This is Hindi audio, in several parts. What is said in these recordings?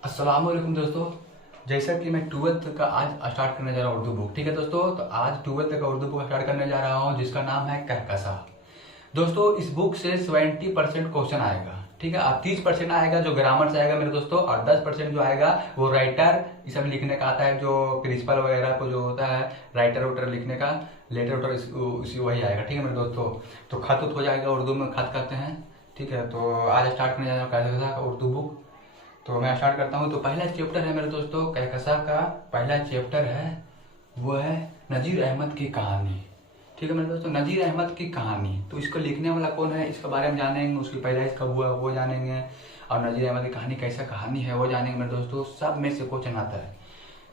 अस्सलाम वालेकुम दोस्तों। जैसा कि मैं ट्वेल्थ का आज स्टार्ट करने जा रहा हूँ उर्दू बुक। ठीक है दोस्तों, तो आज ट्वेल्थ का उर्दू बुक स्टार्ट करने जा रहा हूँ जिसका नाम है कहकशां। दोस्तों इस बुक से 70% क्वेश्चन आएगा। ठीक है, अब 30% आएगा जो ग्रामर से आएगा मेरे दोस्तों, और 10% जो आएगा वो राइटर ये सब लिखने का आता है, जो प्रिंसिपल वगैरह को जो होता है राइटर उटर लिखने का, लेटर उटर उसी वही आएगा। ठीक है मेरे दोस्तों, तो खत उत हो जाएगा, उर्दू में खत कहते हैं। ठीक है, तो आज स्टार्ट करने जा रहा हूँ कहकशां का उर्दू बुक। तो मैं स्टार्ट करता हूँ। तो पहला चैप्टर है मेरे दोस्तों, कहकशां का पहला चैप्टर है वो है नजीर अहमद की कहानी। ठीक है मेरे दोस्तों, नजीर अहमद की कहानी। तो इसको लिखने वाला कौन है इसके बारे में जानेंगे, उसकी पैदाइश कब हुआ वो जानेंगे, और नजीर अहमद की कहानी कैसा कहानी है वो जानेंगे मेरे दोस्तों। सब में से क्वेश्चन आता है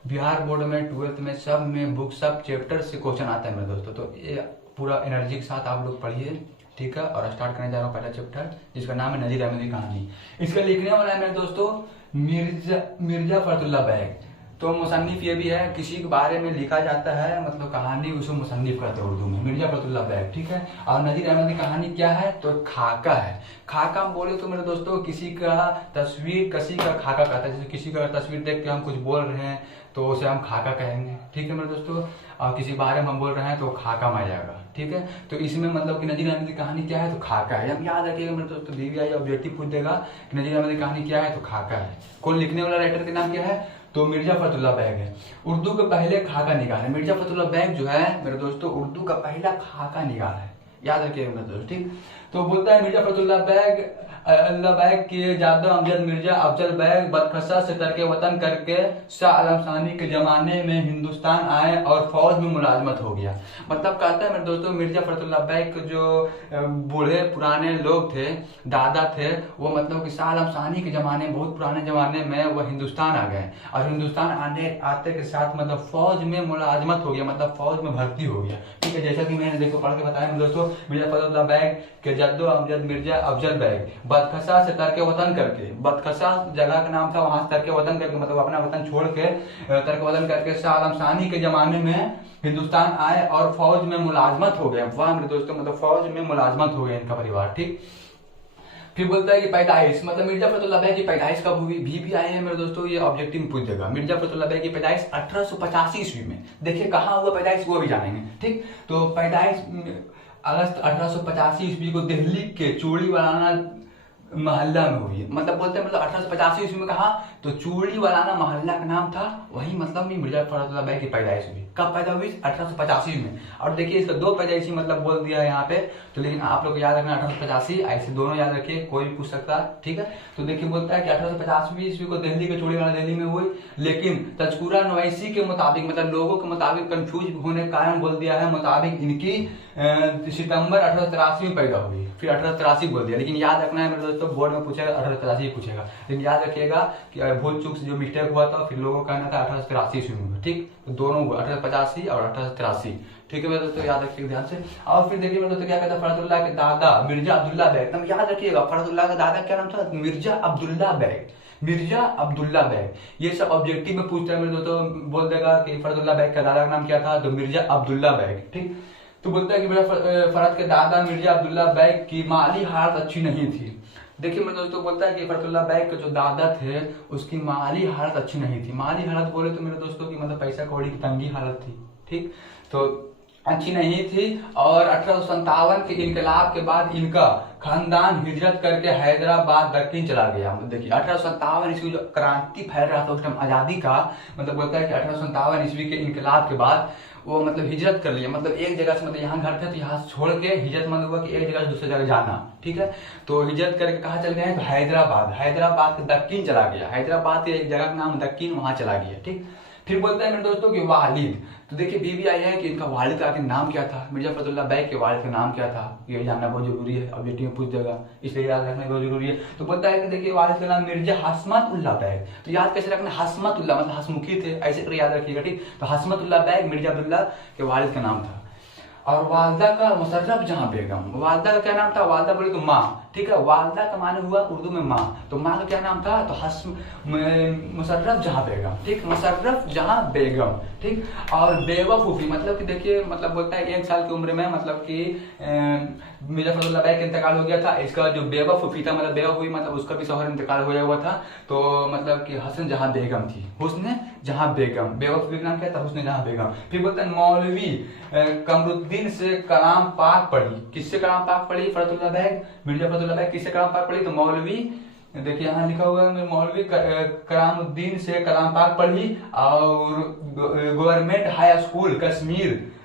बिहार बोर्ड में, ट्वेल्थ में, सब में बुक सब चैप्टर से क्वेश्चन आता है मेरे दोस्तों। तो ये पूरा एनर्जी के साथ आप लोग पढ़िए। ठीक है, और स्टार्ट करने जा रहा हूँ पहला चैप्टर जिसका नाम है नजीर अहमद की कहानी। इसका लिखने वाला है मेरे दोस्तों मिर्जा फरतुल्ला बैग। तो मुसन्निफ ये भी है, किसी के बारे में लिखा जाता है मतलब कहानी, उसे मुसन्निफ कहते हैं उर्दू में, मिर्जा फरतुल्ला बैग। ठीक है, और नजीर अहमद की कहानी क्या है तो खाका है। खाका हम बोले तो मेरे दोस्तों किसी का तस्वीर, किसी का खाका कहता है। जैसे किसी का तस्वीर देख के हम कुछ बोल रहे हैं तो उसे हम खाका कहेंगे। ठीक है मेरे दोस्तों, और किसी बारे में हम बोल रहे हैं तो खाका में आ जाएगा। ठीक है, तो इसमें मतलब कि नजीर अहमद की कहानी क्या है तो खाका है। हम याद रखिएगा मेरे दोस्तों, BVI ऑब्जेक्टिव पूछ देगा कि नजीर अहमद की कहानी क्या है तो खाका है। कौन लिखने वाला राइटर का नाम क्या है तो मिर्जा फरतुल्ला बैग है। उर्दू के पहले खाका निगार है। मिर्जा फरतुल्ला बैग जो है मेरे दोस्तों उर्दू का पहला खाका निगार है, याद रखिएगा मेरे दोस्तों। ठीक, तो बोलता है मिर्जा फरतुल्ला बैग अल्लाह बैग के जादो अमजद मिर्जा अफजल बैग बदखशा से तरके वतन करके शाह आलम सानी के जमाने में हिंदुस्तान आए और फौज में मुलाजमत हो गया। मतलब कहता है मेरे दोस्तों मिर्जा फरतुल्ला बैग के जो बूढ़े पुराने लोग थे, दादा थे, वो मतलब कि शाह आलम सानी के जमाने, बहुत पुराने जमाने में वो हिंदुस्तान आ गए, और हिंदुस्तान आने आते के साथ मतलब फौज में मुलाजमत हो गया, मतलब फौज में भर्ती हो गया। ठीक है, जैसा कि मैंने देखो पढ़ के बताया मेरे दोस्तों, मिर्जा फरतुल्ला बैग के जद्दो अमजद मिर्जा अफजल बैग बदखशा से तरके वतन करके, बदखशा जगह का नाम था, वहां से तरके वतन करके मतलब अपना वतन छोड़ के तरके वतन करके शाह आलम सानी के जमाने में हिंदुस्तान आए और फौज में मुलाजमत हो गए। वाह मेरे दोस्तों, मतलब फौज में मुलाजमत हो गया इनका परिवार। ठीक, फिर बोलता है कि पैदाइश मतलब मिर्जा फरतुल्ला बैग की पैदाइश कब हुई, भी आए हैं मेरे दोस्तों, ये ऑब्जेक्टिव में पूछ देगा। मिर्जा फरतुल्ला बैग की पैदाइश 1885 ईस्वी में। देखिए कहाँ हुआ पैदाइश वो भी जानेंगे। ठीक, तो पैदाइश अगस्त 1885 ईस्वी को दिल्ली के चूड़ीवालाना मोहल्ला में हुई है। मतलब बोलते हैं मतलब 1885 ईस्वी में कहा तो चूड़ीवालाना मोहल्ला का नाम था, वही मतलब में मिर्जा फरतुल्ला बैग की पैदाइश हुई। कब पैदा हुई 1885 में। और देखिए इसका दो पैदाइशी मतलब बोल दिया है यहाँ पे, तो लेकिन आप लोग याद रखना 1885 ऐसे दोनों याद रखिए, कोई भी पूछ सकता है। ठीक है, तो देखिए बोलता है कि 1885 ईस्वी को दिल्ली के चूड़ीवाला दिल्ली में हुई, लेकिन तजकुरा नवैसी के मुताबिक मतलब लोगों के मुताबिक कंफ्यूज होने के कारण बोल दिया है, मुताबिक इनकी सितंबर 1883 में पैदा हुई, फिर 1883 बोल दिया। लेकिन याद रखना है मेरे दोस्तों, बोर्ड में पूछेगा 1883 पूछेगा, लेकिन याद रखिएगा कि भूल चूक से जो मिस्टेक हुआ था फिर लोगों का कहना था 1883 ईस्वी में। ठीक, तो दोनों हुआ 1885 और 1883। ठीक है मेरे दोस्तों, याद रखिएगा ध्यान से। और फिर देखिए मेरे दोस्तों क्या कहता है, फरतुल्ला के दादा मिर्जा अब्दुल्ला बैग, एकदम याद रखिएगा फरतुल्ला का दादा क्या नाम था, मिर्जा अब्दुल्ला बैग, मिर्जा अब्दुल्ला बैग। ये सब ऑब्जेक्टिव में पूछता है मेरे दोस्तों, बोल देगा कि फरतुल्ला बैग का दादा का नाम क्या था तो मिर्जा अब्दुल्ला बैग। ठीक, तो बोलता है कि मेरा फरत के दादा मिर्जा अब्दुल्ला बैग की माली हालत अच्छी नहीं थी। देखिए मेरे दोस्तों बोलता है कि फरतुल्ला बैग के जो दादा थे उसकी माली हालत अच्छी नहीं थी। माली हालत बोले तो मेरे दोस्तों की मतलब पैसा कौड़ी की तंगी हालत थी। ठीक, तो अच्छी नहीं थी, और 1857 के इनकलाब के बाद इनका खानदान हिजरत करके हैदराबाद दक्षिण चला गया। देखिए 1857 ईस्वी जो क्रांति फैल रहा था उस टाइम आजादी का, मतलब बोलता है कि 1857 ईस्वी के इनकलाब के बाद वो मतलब हिजरत कर लिया, मतलब एक जगह से मतलब यहाँ घर थे तो यहाँ छोड़ के हिजरत मतलब हुआ कि एक जगह से दूसरी जगह जाना। ठीक है, तो हिजरत करके कहाँ चल गए तो हैदराबाद, हैदराबाद के दक्षिण चला गया, हैदराबाद के एक जगह का नाम दक्षिण, वहां चला गया। ठीक, फिर बोलते हैं मेरे दोस्तों कि वालिद, तो देखिए BVI है कि इनका वालिद का आखिर नाम क्या था, मिर्जा फरतुल्ला बैग के वालिद का नाम क्या था, ये जानना बहुत जरूरी है, ऑब्जेक्टिव में पूछ देगा, इसलिए याद रखना बहुत जरूरी है। तो बोलता है कि देखिए वालिद का नाम मिर्जा हसमतुल्ला बैग, तो याद कैसे रखना, हसमतुल्ला मतलब हसमुखी थे ऐसे कर याद रखिएगा। ठीक, तो हसमतुल्ला बैग मिर्जा अब्दुल्ला के वालिद का नाम था। और वालदा का मुशर्रफ जहां बेगम, वालदा का क्या नाम था, वालदा बोले तो माँ। ठीक है। वालदा का माने हुआ उर्दू में माँ, तो माँ का क्या नाम था, तो मुशर्रफ जहां बेगम, ठीक, मुशर्रफ जहां बेगम, ठीक। और बेवफूफी मतलब कि देखिए, मतलब बोलता है 1 साल की उम्र में मतलब कि मिर्जा फखरुल्लाह बैग का इंतकाल हो गया था। इसका जो बेवफूफी था मतलब बेवफूफी मतलब उसका भी शौहर इंतकाल हो गया हुआ था, तो मतलब कि हसन जहां बेगम थी, हुस्न जहां बेगम, बेवफूफी का नाम क्या था, हुस्न जहां बेगम। फिर बोलते हैं मौलवी कमरुद्दीन से कलाम पाक पढ़ी, किससे कलाम पाक पढ़ी, फखरुल्लाह बैग, मिर्जा फखरुल्लाह बैग किससे कलाम पाक पढ़ी, तो मौलवी, देखिए यहाँ लिखा हुआ है मौलवी कलामुद्दीन से कलाम पाक पढ़ी। और गवर्नमेंट हाई स्कूल कश्मीर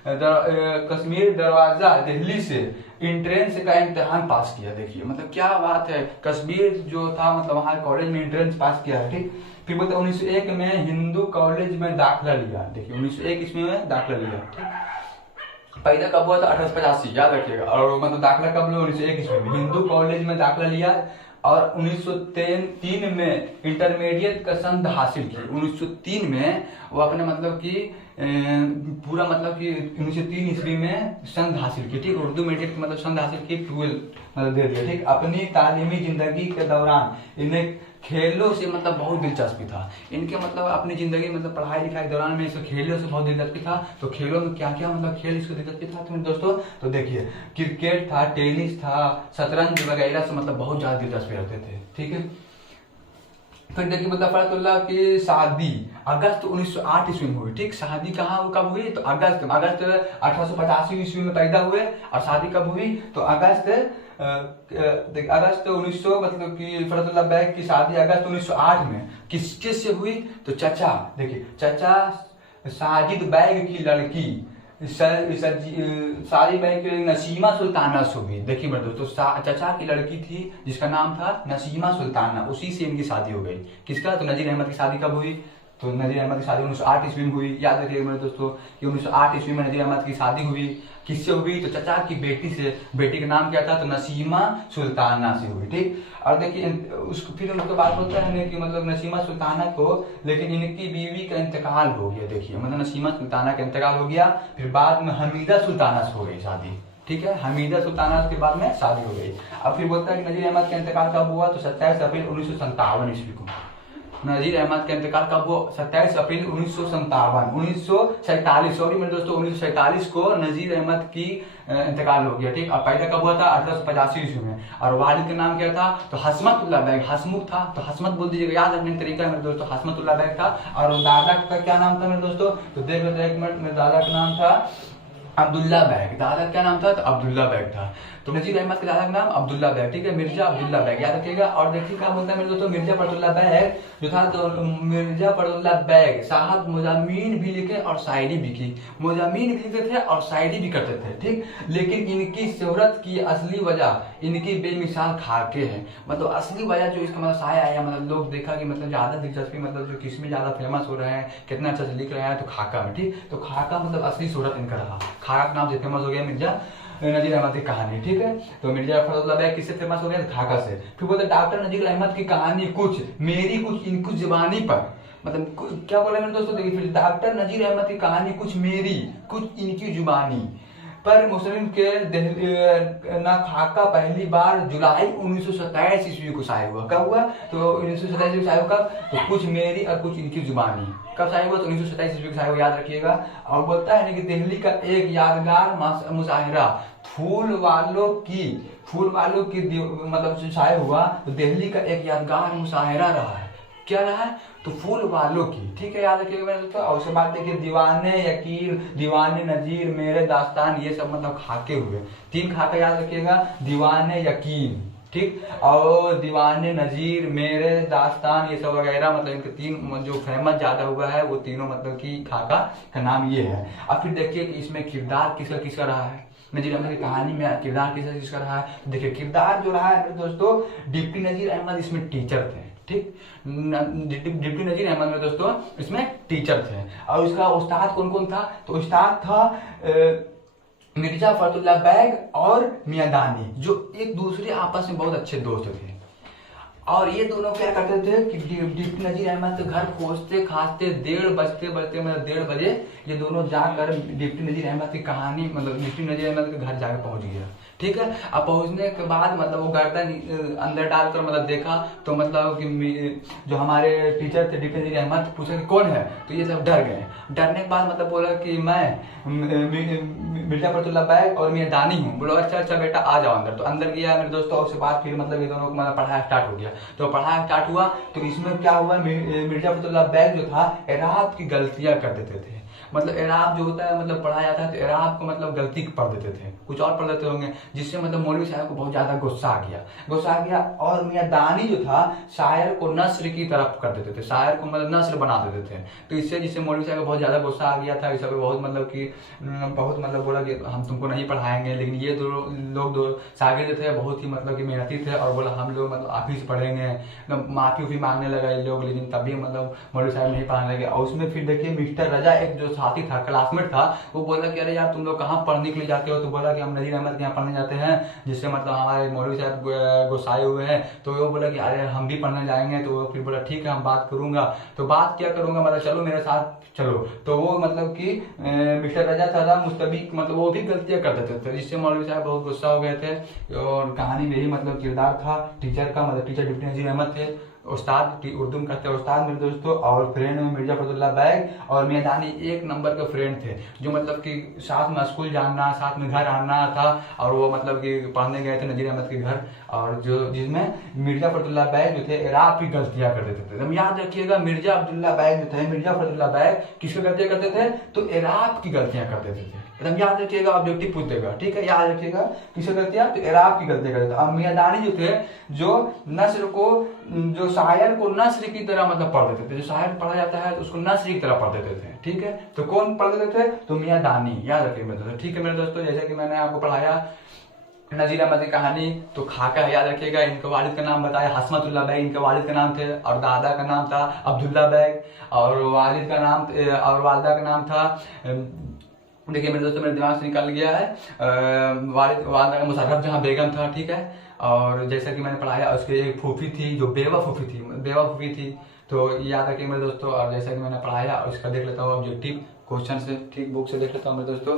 दरवाजा दिल्ली से इंट्रेंस का इम्तिहान पास किया। देखिए मतलब क्या बात है, कश्मीर जो था मतलब वहाँ कॉलेज में इंट्रेंस पास किया है, ठीक। फिर बोलते 1901 में हिंदू कॉलेज में दाखिला लिया, देखिए 1901 ईस्वी में दाखिला लिया, ठीक। पैदा कब हुआ था, 1885, याद रखिएगा। और मतलब दाखिला कब लिया, 1901 ईस्वी में हिंदू कॉलेज में दाखिला लिया। और 1903 में इंटरमीडिएट का संध हासिल की। 1903 में वो अपने मतलब कि पूरा मतलब कि 1903 ईस्वी में संध हासिल की, ठीक। उर्दू मीडियम मतलब संध हासिल की 12 मतलब दे दिया, ठीक। अपनी तालीमी जिंदगी के दौरान इन्हें खेलों से मतलब बहुत दिलचस्पी था इनके, मतलब अपनी जिंदगी मतलब पढ़ाई लिखाई के दौरान में इसको खेलों से बहुत दिलचस्पी था। तो खेलों में क्या क्या मतलब खेल इसको दिलचस्पी था तो दोस्तों, तो देखिए क्रिकेट था, टेनिस था, शतरंज वगैरह से मतलब बहुत ज्यादा दिलचस्पी रखते थे, ठीक है। फिर देखिए मतलब फखरुल्लाह की शादी अगस्त 1908 ईस्वी में हुई, ठीक। शादी कहाँ कब हुई, तो अगस्त 1885 ईस्वी में पैदा हुए। और शादी कब हुई, तो अगस्त 1900 मतलब कि फखरुल्लाह बैग की शादी अगस्त 1908 में किसके से हुई, तो चचा, देखिए चचा साजिद बैग की लड़की सारी बैग की नसीमा सुल्ताना से हुई। देखिए मेरे दोस्तों, चचा की लड़की थी जिसका नाम था नसीमा सुल्ताना, उसी से इनकी शादी हो गई। किसका, तो नजीर अहमद की शादी कब हुई, तो नजीर अहमद की शादी 1908 ईस्वी में हुई। याद रखिएगा मेरे दोस्तों कि 1908 ईस्वी में नजीर अहमद की शादी हुई। किससे हुई, तो चचा की बेटी से, बेटी का नाम क्या था, तो नसीमा सुल्ताना से हुई, ठीक। और देखिए उसको फिर उसके बाद बोलता है कि मतलब नसीमा सुल्ताना को, लेकिन इनकी बीवी का इंतकाल हो गया। देखिए मतलब नसीमा सुल्ताना का इंतकाल हो गया, फिर बाद में हमीदा सुल्ताना से हो गई शादी, ठीक है। हमीदा सुल्ताना के बाद में शादी हो गई। अब फिर बोलता है कि नजीर अहमद का इंतकाल कब हुआ, तो 27 अप्रैल 1957 ईस्वी को। नजीर अहमद का इंतकाल कब हुआ, 27 अप्रैल 1947 सॉरी मेरे दोस्तों 1947 को नजीर अहमद की इंतकाल हो गया, ठीक। और पैदा कब हुआ था, 1885 ईस्वी में। और वालिद का नाम क्या था, तो हसमतुल्लाह बैग, हसमुख था, तो हसमत बोल दीजिएगा, याद रखने का तरीका है मेरे दोस्तों, हसमतुल्लाह बैग था। और दादा का क्या नाम था मेरे दोस्तों, तो देख लेते हैं एक मिनट, मेरे दादा का नाम था अब्दुल्ला बैग। दादा क्या नाम था, तो अब्दुल्ला बैग था। तो नजीर अहमद के दादा का नाम अब्दुल्ला बैग, ठीक है, मिर्जा अब्दुल्ला बैग, याद रखिएगा। और देखिए क्या बोलता है मेरे दोस्तों, मिर्जा फखरुल्लाह बैग जो था, तो मिर्जा फखरुल्लाह बैग साहब मुजामीन भी लिखे और शायरी भी की। मुजामीन भी लिखते थे और शायरी भी करते थे, ठीक। लेकिन इनकी शोहरत की असली वजह इनकी बेमिसाल खाके है। मतलब असली वजह जो इसका मतलब साया आया, मतलब लोग देखा कि मतलब ज्यादा दिलचस्पी मतलब जो किसमें ज्यादा फेमस हो रहे हैं, कितना अच्छा से लिख रहे हैं, तो खाका में, ठीक। तो खाका मतलब असली शोहरत इनका रहा, खाका के नाम से फेमस हो गया मिर्जा नजीर अहमद की कहानी, ठीक है। तो मिर्जा फखरुल्लाह बैग किससे फेमस हो गया, खाका से। फिर बोलते डॉक्टर नजीर अहमद की कहानी कुछ मेरी कुछ इनकी जुबानी पर, मतलब क्या बोले मेरे दोस्तों, देखिए फिर डॉक्टर नजीर अहमद की कहानी कुछ मेरी कुछ इनकी जुबानी पर मुस्लिम के ना खाका पहली बार जुलाई 1927 ईस्वी को शाये हुआ। कब हुआ, तो 1927 ईस्वी शाये हुआ। कब, तो कुछ मेरी और कुछ इनकी जुबानी कब शाये हुआ, तो 1927 ईस्वी को शाये हुआ, याद रखिएगा। और बोलता है कि दिल्ली का एक यादगार मुशाहिरा फूल वालों की मतलब शाये हुआ, तो दिल्ली का एक यादगार मुशाहिरा रहा है। क्या रहा है, तो फूल वालों की, ठीक है, याद रखिएगा मेरे दोस्तों। और उसके बाद देखिए दीवाने यकीन, दीवाने नजीर, मेरे दास्तान, ये सब मतलब खाके हुए। 3 खाका याद रखिएगा, दीवाने यकीन, ठीक, और दीवाने नजीर, मेरे दास्तान, ये सब वगैरह, मतलब इनके 3 जो फेमस ज्यादा हुआ है वो तीनों मतलब की खाका का नाम ये है। अब फिर देखिए कि इसमें किरदार किसका किसका रहा है, नजीर अहमद की कहानी में किरदार किसका किसका रहा है। देखिए किरदार जो रहा है दोस्तों, डिप्टी नजीर अहमद इसमें टीचर थे, ठीक। डिप्टी नजीर अहमद में दोस्तों इसमें टीचर थे। और इसका उस्ताद कौन कौन था, तो उस्ताद था मिर्जा फखरुल्लाह बैग और मियां दानी, जो एक दूसरे आपस में बहुत अच्छे दोस्त थे। और ये दोनों क्या करते थे कि डिप्टी नजीर अहमद के घर खोजते खासते 1:30 बजते बजते मतलब 1:30 बजे ये दोनों जाकर डिप्टी नजीर अहमद की कहानी मतलब डिप्टी नजीर अहमद के घर जाकर पहुंच गया। ठीक है, अब पहुंचने के बाद मतलब वो गर्दन अंदर डालकर मतलब देखा तो मतलब कि जो हमारे टीचर थे डिप्टी नजीर अहमद पूछा कि कौन है, तो ये सब डर गए। डरने के बाद मतलब बोला कि मैं मिर्जा फरतुल्लाह बैग और मैं दानी हूँ। बोलो अच्छा अच्छा बेटा आ जाओ अंदर। तो अंदर गया मेरे दोस्तों, उसके बाद फिर मतलब ये दोनों को मतलब पढ़ाया स्टार्ट हो गया। तो पढ़ाया स्टार्ट हुआ तो इसमें क्या हुआ, मिर्जा फरतुल्लाह बैग जो था एराब की गलतियां कर देते थे। मतलब एराब जो होता है मतलब पढ़ाया जाता है तो एराब को मतलब गलती पढ़ देते थे, कुछ और पढ़ देते होंगे, जिससे मतलब मौलवी साहब को बहुत ज्यादा गुस्सा आ गया। और मियां दानी जो था शायर को नस्र की तरफ कर देते थे, शायर को मतलब नस्र बना देते थे। तो इससे जिससे मौलवी साहब को बहुत ज्यादा गुस्सा आ गया था। इस सब बहुत मतलब कि बहुत मतलब बोला कि हम तुमको नहीं पढ़ाएंगे। लेकिन ये दो शागिर्द थे बहुत ही मतलब कि मेहनती थे और बोला हम लोग मतलब आप ही से पढ़ेंगे, मतलब माफी उफी मांगने लगा ये लोग। लेकिन तभी मतलब मौलवी साहब नहीं पढ़ाने लगे। और उसमें फिर देखिए मिस्टर रजा एक जो साथी था, क्लासमेट था, वो बोला कि अरे यार तुम लोग कहाँ पढ़ने के लिए जाते हो? तो बोला कि हम नजीर अहमद के यहाँ पढ़ने जाते हैं, जिससे मतलब हमारे मौलवी साहब गुस्साए हुए हैं। तो वो बोला कि अरे हम भी पढ़ने जाएंगे। तो वो फिर बोला ठीक है हम बात करूंगा। तो बात क्या करूंगा मतलब चलो मेरे साथ चलो। तो वो मतलब कि मिस्टर रजा था मुस्तबिक मतलब वो भी गलतियां कर देते थे, जिससे मौलवी साहब बहुत गुस्सा हो गए थे। और कहानी में ही मतलब किरदार था टीचर का, मतलब टीचर डिप्टी नजीर अहमद थे, उस्ताद उर्दू में करते उस्ताद मेरे दोस्तों। और फ्रेंड में मिर्जा फरतुल्लाह बैग और मियां दानी एक नंबर के फ्रेंड थे, जो मतलब कि साथ में स्कूल जाना साथ में घर आना था। और वो मतलब कि पढ़ने गए थे नजीर अहमद के घर, और जो जिसमें मिर्जा फरतुल्लाह बैग जो थे एराब की गलतियां कर देते थे। एकदम याद रखिएगा, मिर्जा अब्दुल्ला बैग जो थे, मिर्जा फरतुल्लाह बैग किसकी गलतियां करते थे? तो एराब की गलतियां कर देते थे। एकदम याद रखिएगा, ऑब्जेक्टिव पूछ देगा। ठीक है, याद रखिएगा किसकी गलतियां? तो एराब की गलतियां करते थे। और मियां दानी जो थे जो नस्र को जो शायर को नस्र की तरह मतलब पढ़ देते थे। जो शायर पढ़ा जाता है तो उसको नस्र की तरह पढ़ देते थे। ठीक है, तो कौन पढ़ देते थे? तो मियां दानी। याद रखिए मेरे दोस्तों। ठीक है मेरे दोस्तों, जैसे कि मैंने आपको पढ़ाया नजीर अहमद की कहानी, तो खाका याद रखिएगा। इनके वालिद का नाम बताया हसमतुल्लाह बैग, इनके वालिद का नाम थे, और दादा का नाम था अब्दुल्ला बैग, और वालिद का नाम और वालिदा का नाम था, देखिए मेरे दोस्तों मेरे दिमाग से निकल गया है, वालिदा का मुशर्रफ जहां बेगम था। ठीक है, और जैसा कि मैंने पढ़ाया उसकी एक फूफी थी जो बेवा फूफी थी। तो याद रखिए मेरे दोस्तों। और जैसा कि मैंने पढ़ाया उसका देख लेता हूँ ऑब्जेक्टिव क्वेश्चन से, ठीक बुक से देख लेता हूँ मेरे दोस्तों।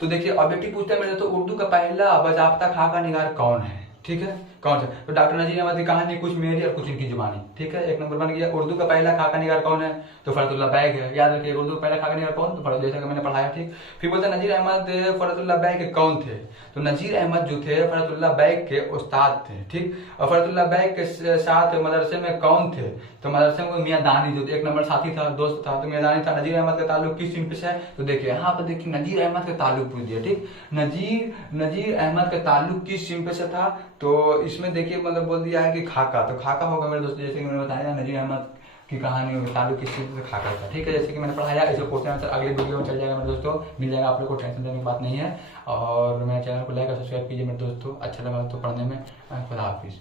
तो देखिए ऑब्जेक्टिव पूछता है मेरे दोस्तों, उर्दू का पहला बाज़ाब्ता खाका निगार कौन है? ठीक है, कौन सा? तो डॉक्टर नजीर अहमद की कहानी कुछ मेरी और कुछ इनकी जुबानी। ठीक है, एक नंबर बन गया। उर्दू का पहला खाका निगार कौन है? तो फरतुल्लाह बैग है। याद रखिए उर्दू का पहला खाका निगार कौन? तो जैसा कि मैंने पढ़ाया। ठीक, फिर बोलते हैं नजीर अहमद फरतुल्लाह बैग के कौन थे? तो नजीर अहमद जो थे फरतुल्लाह बैग के उस्ताद थे। ठीक, और फरतुल्लाह बैग के साथ मदरसे में कौन थे? तो मदरसे में मियां दानी जो एक नंबर साथी था, दोस्त था, तो मियां दानी था। नजीर अहमद का ताल्लुक किस टीम से है? तो देखिए यहाँ पर देखिए नजीर अहमद का ताल्लुक पूछ दिया। ठीक, नजीर अहमद का ताल्लुक किस टीम से था? तो इसमें देखिए मतलब बोल दिया है कि खाका, तो खाका होगा मेरे दोस्तों। जैसे कि मैंने बताया नजीर अहमद की कहानी ताल्लुक किस चीज से खाका था। ठीक है, जैसे कि मैंने पढ़ाया ऐसे क्वेश्चन आंसर अगले वीडियो में चल जाएगा मेरे दोस्तों, मिल जाएगा। आप लोग को टेंशन लेने की बात नहीं है। और मेरे चैनल को लाइक और सब्सक्राइब कीजिए मेरे दोस्तों, अच्छा लगा तो पढ़ने में। खुदा हाफिज।